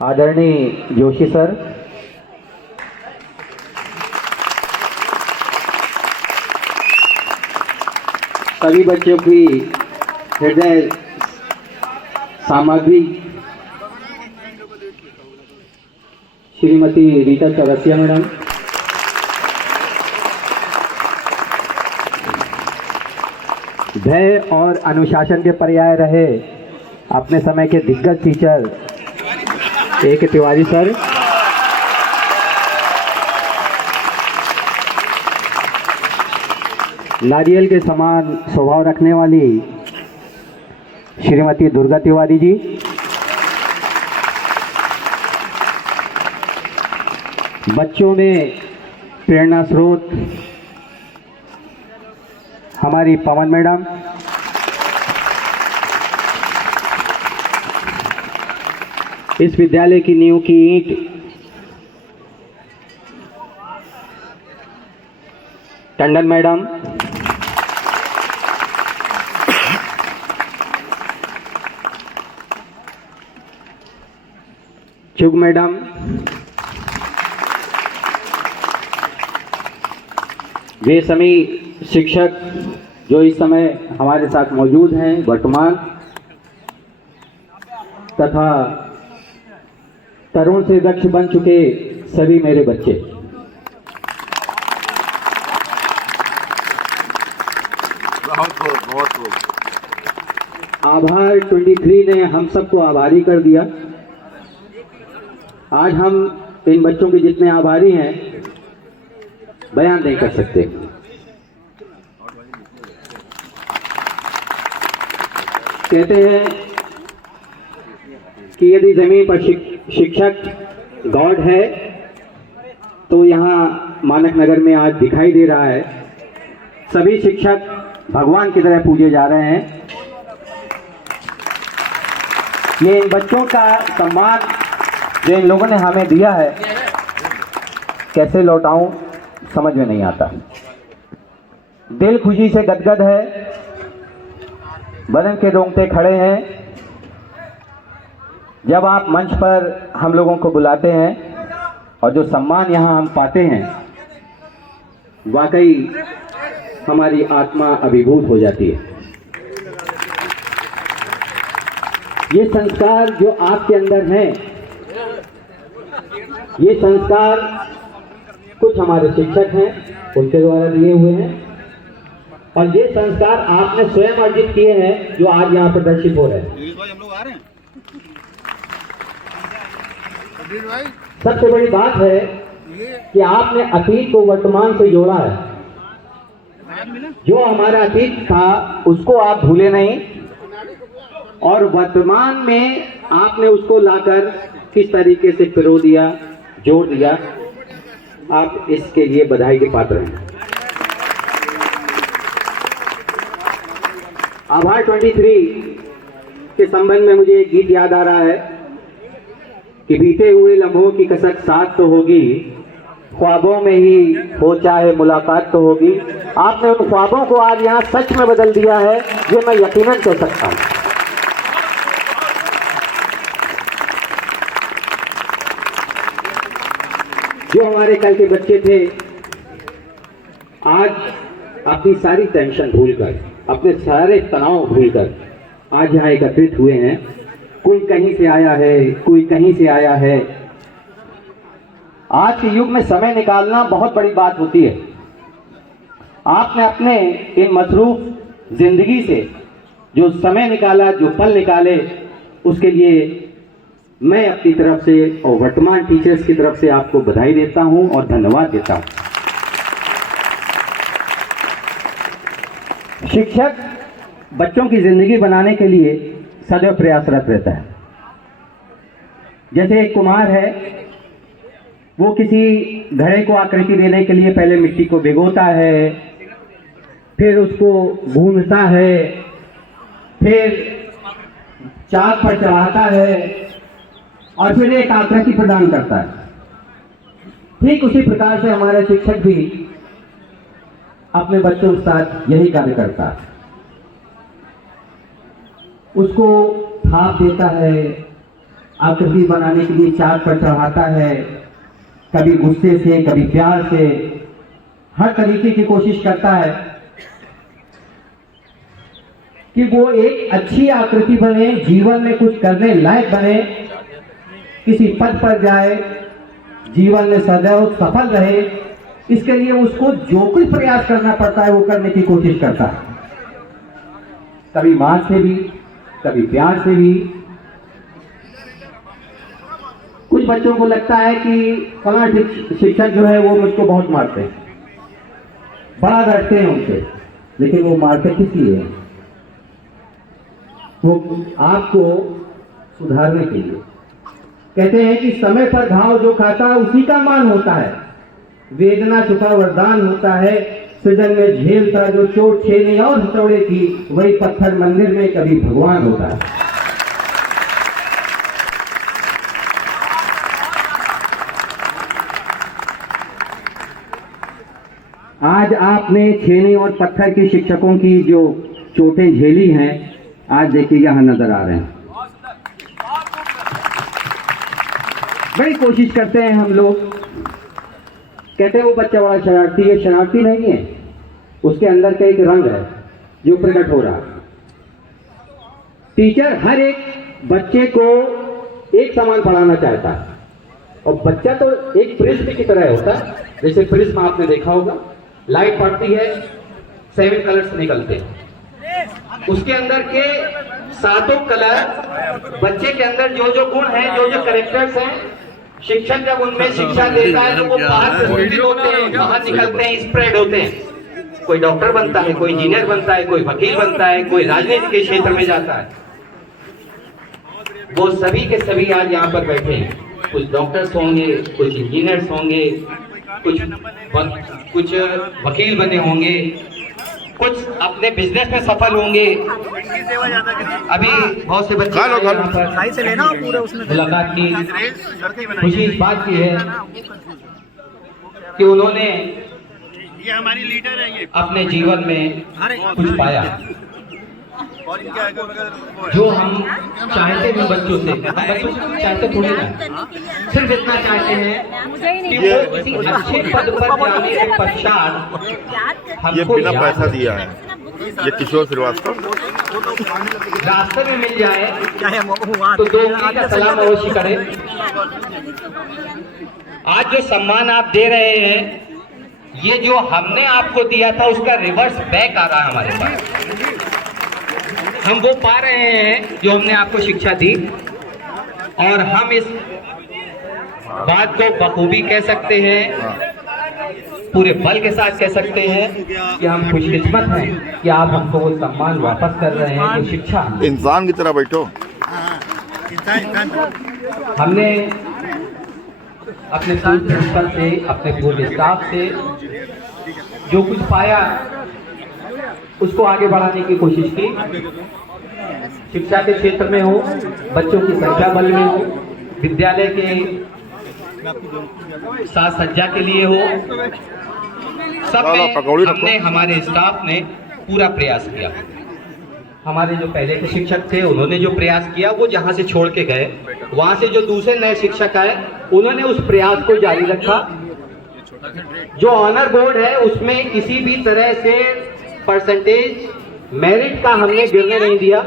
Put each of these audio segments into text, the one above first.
आदरणीय जोशी सर, सभी बच्चों की हृदय सामग्री श्रीमती रीता चौरसिया मैडम, भय और अनुशासन के पर्याय रहे अपने समय के दिग्गज टीचर A.K. तिवारी सर, नारियल के समान स्वभाव रखने वाली श्रीमती दुर्गा तिवारी जी, बच्चों में प्रेरणा स्रोत हमारी पवन मैडम, इस विद्यालय की नींव की ईंट टंडन मैडम, चुग मैडम, वे सभी शिक्षक जो इस समय हमारे साथ मौजूद हैं वर्तमान, तथा तरुण से दक्ष बन चुके सभी मेरे बच्चे, बहुत आभार 23 ने हम सबको आभारी कर दिया। आज हम इन बच्चों के जितने आभारी हैं बयान नहीं कर सकते। कहते हैं कि यदि जमीन पर शिक्षक गॉड है तो यहाँ मानक नगर में आज दिखाई दे रहा है सभी शिक्षक भगवान की तरह पूजे जा रहे हैं। ये इन बच्चों का सम्मान जो इन लोगों ने हमें दिया है कैसे लौटाऊं समझ में नहीं आता। दिल खुशी से गदगद है, बदन के रोंगटे खड़े हैं जब आप मंच पर हम लोगों को बुलाते हैं और जो सम्मान यहाँ हम पाते हैं वाकई हमारी आत्मा अभिभूत हो जाती है। ये संस्कार जो आपके अंदर हैं, ये संस्कार कुछ हमारे शिक्षक हैं उनके द्वारा दिए हुए हैं और ये संस्कार आपने स्वयं अर्जित किए हैं जो आज यहाँ प्रदर्शित हो रहे हैं। सबसे बड़ी बात है कि आपने अतीत को वर्तमान से जोड़ा है। जो हमारा अतीत था उसको आप भूले नहीं और वर्तमान में आपने उसको लाकर किस तरीके से पिरो दिया, जोड़ दिया, आप इसके लिए बधाई के पात्र हैं। आभार 23 के संबंध में मुझे एक गीत याद आ रहा है कि बीते हुए लम्हों की कसक साथ तो होगी, ख्वाबों में ही हो चाहे मुलाकात तो होगी। आपने उन ख्वाबों को आज यहाँ सच में बदल दिया है, ये मैं यकीनन कह सकता हूँ। जो हमारे कल के बच्चे थे आज अपनी सारी टेंशन भूलकर, अपने सारे तनाव भूलकर आज यहाँ एकत्रित हुए हैं। कोई कहीं से आया है, कोई कहीं से आया है। आज के युग में समय निकालना बहुत बड़ी बात होती है। आपने अपने इन मसरूफ जिंदगी से जो समय निकाला, जो पल निकाले, उसके लिए मैं अपनी तरफ से और वर्तमान टीचर्स की तरफ से आपको बधाई देता हूं और धन्यवाद देता हूं। शिक्षक बच्चों की जिंदगी बनाने के लिए सदैव प्रयासरत रहता है। जैसे एक कुम्हार है, वो किसी घड़े को आकृति देने के लिए पहले मिट्टी को भिगोता है, फिर उसको भूनता है, फिर चाक पर चढ़ाता है और फिर एक आकृति प्रदान करता है। ठीक उसी प्रकार से हमारे शिक्षक भी अपने बच्चों के साथ यही कार्य करता है। उसको थाप देता है, आकृति बनाने के लिए चार्ट पर चढ़ाता है, कभी गुस्से से, कभी प्यार से, हर तरीके की कोशिश करता है कि वो एक अच्छी आकृति बने, जीवन में कुछ करने लायक बने, किसी पद पर जाए, जीवन में सदैव सफल रहे। इसके लिए उसको जो कुछ प्रयास करना पड़ता है वो करने की कोशिश करता है, कभी मार से भी, कभी प्यार से भी। कुछ बच्चों को लगता है कि फला शिक्षक जो है वो मुझको बहुत मारते हैं, बड़ा डरते हैं उनसे, लेकिन वो मारते किस लिए हैं? वो आपको सुधारने के लिए। कहते हैं कि समय पर घाव जो खाता है उसी का मान होता है, वेदना छुपा वरदान होता है, सृजन में झेलता जो चोट छेने और हथौड़े की, वही पत्थर मंदिर में कभी भगवान होता है। आज आपने छेने और पत्थर के शिक्षकों की जो चोटें झेली हैं, आज देखिए यहाँ नजर आ रहे हैं। बड़ी कोशिश करते हैं हम लोग, कहते हैं वो बच्चा बड़ा शरारती है। शरारती नहीं है, उसके अंदर का एक रंग है जो प्रकट हो रहा है। टीचर हर एक बच्चे को एक समान पढ़ाना चाहता है, और बच्चा तो एक प्रिज्म की तरह होता है। जैसे प्रिज्म आपने देखा होगा, लाइट पड़ती है, 7 कलर्स निकलते हैं, उसके अंदर के 7 कलर, बच्चे के अंदर जो जो गुण हैं, जो जो कैरेक्टर्स हैं, शिक्षक जब उनमें शिक्षा देता है तो वो बाहर प्रस्फुटित होते हैं, बाहर निकलते हैं, स्प्रेड होते हैं। कोई डॉक्टर बनता है, कोई इंजीनियर बनता है, कोई वकील बनता है, कोई राजनीति के क्षेत्र में जाता है। वो सभी के सभी आज यहाँ पर बैठे हैं। कुछ डॉक्टर्स होंगे, कुछ इंजीनियर्स होंगे, कुछ वकील बने होंगे, कुछ अपने बिजनेस में सफल होंगे। अभी बहुत से बच्चे मुलाकात की, खुशी इस बात की है कि उन्होंने ये हमारी लीडर है, ये अपने जीवन में कुछ पाया जो हम चाहते हैं बच्चों से। बच्चों से चाहते थोड़ी ना, सिर्फ इतना चाहते हैं कि वो किसी अच्छे पद पर जाने के पश्चात ये बिना पैसा दिया है, ये किशोर श्रीवास्तव रास्ते में मिल जाए तो 2 उंगली का सलाम अवश्य करें। आज जो सम्मान आप दे रहे हैं, ये जो हमने आपको दिया था उसका रिवर्स बैक आ रहा है हमारे पास। हम वो पा रहे हैं जो हमने आपको शिक्षा दी, और हम इस बात को बखूबी कह सकते हैं, पूरे बल के साथ कह सकते हैं कि हम खुशकिस्मत हैं कि आप हमको वो सम्मान वापस कर रहे हैं, वो शिक्षा। इंसान की तरह बैठो। हमने अपने पूर्व प्रिंसिपल से, अपने पूर्व स्टाफ से जो कुछ पाया उसको आगे बढ़ाने की कोशिश की। शिक्षा के क्षेत्र में हो, बच्चों की संख्या बल में हो, विद्यालय के साज सज्जा के लिए हो, सब में हमने, हमारे स्टाफ ने पूरा प्रयास किया। हमारे जो पहले के शिक्षक थे उन्होंने जो प्रयास किया, वो जहाँ से छोड़ के गए, वहाँ से जो दूसरे नए शिक्षक आए उन्होंने उस प्रयास को जारी रखा। जो ऑनर बोर्ड है उसमें किसी भी तरह से परसेंटेज मेरिट का हमने गिरने नहीं दिया।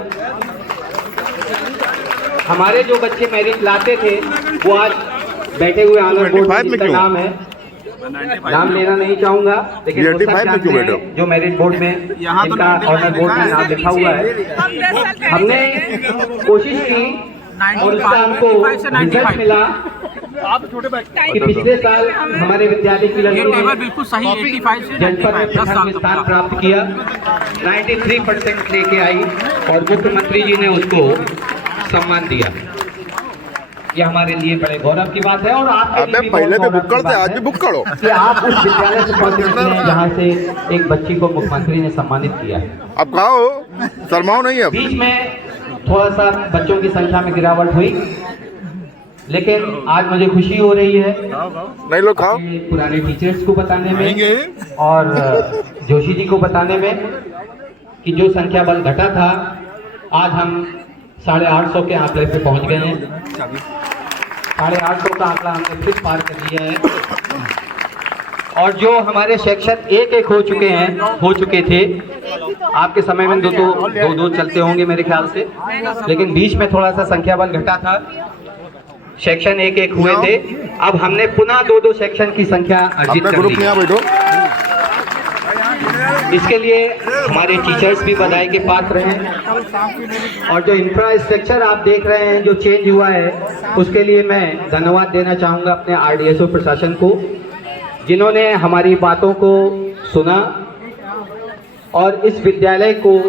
हमारे जो बच्चे मेरिट लाते थे वो आज बैठे हुए ऑनर बोर्ड में, जिनका नाम है, नाम लेना नहीं चाहूंगा, लेकिन वो सब जानते हैं जो मेरिट बोर्ड में, जिनका ऑनर बोर्ड में नाम लिखा हुआ है। हमने कोशिश की और उसका हमको रिजल्ट मिला कि पिछले साल हमारे विद्यालय की लड़की ने जनपद में प्रथम स्थान प्राप्त किया, 93% लेके आई, और मुख्यमंत्री जी ने उसको सम्मान दिया। ये हमारे लिए बड़े गौरव की बात है। और आपके लिए पहले भी बुक करते, आज भी बुक करो कि आप उस विद्यालय से पहुंचे हैं जहाँ से एक बच्ची को मुख्यमंत्री ने सम्मानित किया है। अब कहो, शर्माओ नहीं। अब बीच में थोड़ा सा बच्चों की संख्या में गिरावट हुई, लेकिन आज मुझे खुशी हो रही है नहीं लोग खाओ, पुराने टीचर्स को बताने में और जोशी जी को बताने में कि जो संख्या बल घटा था, आज हम 850 के आंकड़े पे पहुंच गए हैं। 850 का आंकड़ा हमने फिर पार कर लिया है। और जो हमारे सेक्शन एक हो चुके थे, आपके समय में दो चलते होंगे मेरे ख्याल से, लेकिन बीच में थोड़ा सा संख्या बल घटा था। सेक्शन एक हुए थे, अब हमने पुनः दो सेक्शन की संख्या अर्जित अपना कर ग्रुप ली में यहाँ है। बैठो। इसके लिए हमारे टीचर्स भी बधाई के पात्र हैं। और जो इंफ्रास्ट्रक्चर आप देख रहे हैं जो चेंज हुआ है, उसके लिए मैं धन्यवाद देना चाहूँगा अपने RDSO प्रशासन को, जिन्होंने हमारी बातों को सुना और इस विद्यालय को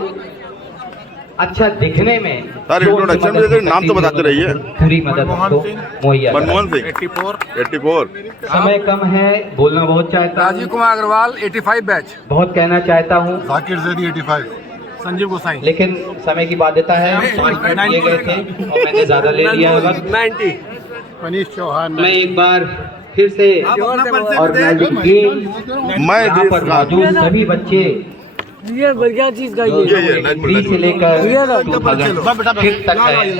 अच्छा दिखने में सर, इंट्रोडक्शन में देखो, नाम तो बताते रहिए। पूरी मदद हमको मुहैया कराई। मनमोहन सिंह 84। समय कम है, बोलना बहुत चाहता राजीव हूँ, कुमार अग्रवाल 85 बैच, बहुत कहना चाहता हूँ, जाकिर जैदी 85, संजीव गोसाई लेकिन समय की बाध्यता है। 5 मिनट दिए गए थे और मैंने ज्यादा ले लिया है वक्त। 90, मनीष चौहान मैं एक बार फिर से और मैं यहाँ पर मौजूद सभी बच्चे ये बढ़िया चीज का प्री से लेकर 2005 तक है,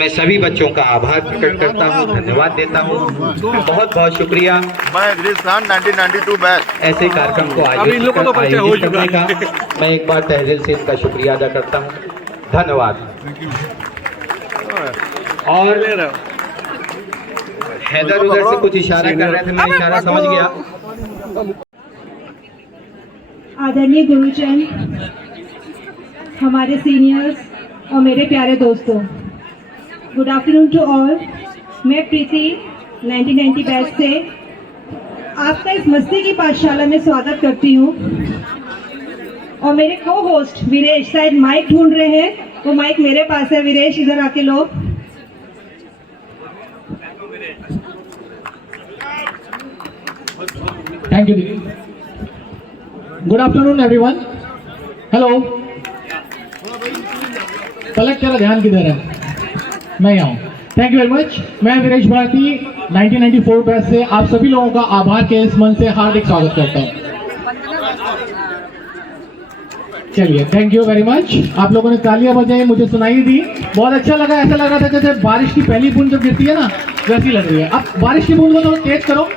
मैं सभी बच्चों का आभार प्रकट करता हूँ, धन्यवाद देता हूँ। बहुत बहुत शुक्रिया मैं इद्रिस खान 1992 बैच। ऐसे कार्यक्रम को आयोजित करने का। मैं एक बार तहे दिल से इनका शुक्रिया अदा करता हूँ, धन्यवाद। और हैदर उधर से कुछ इशारा कर रहे थे, मैं इशारा समझ गया। आदरणीय गुरुजन, हमारे सीनियर्स और मेरे प्यारे दोस्तों, गुड आफ्टरनून टू ऑल। मैं प्रीति 1990 बैच से आपका इस मस्ती की पाठशाला में स्वागत करती हूँ। और मेरे को होस्ट वीरेश शायद माइक ढूंढ रहे हैं, वो माइक मेरे पास है। वीरेश, इधर आके लो। थैंक यू दीदी। Good afternoon everyone. हेलो, पलक तेरा ध्यान किधर है? मैं यहाँ हूँ। Thank you very much. मैं वीरेश भारती 1994 बैच से आप सभी लोगों का आभार के इस मन से हार्दिक स्वागत करता हूँ। चलिए, थैंक यू वेरी मच। आप लोगों ने तालियां बजाई, मुझे सुनाई दी, बहुत अच्छा लगा। ऐसा लग रहा था जैसे बारिश की पहली बूंद जब गिरती है ना, वैसी लग रही है। अब बारिश की बूंद को थोड़ा तेज करो।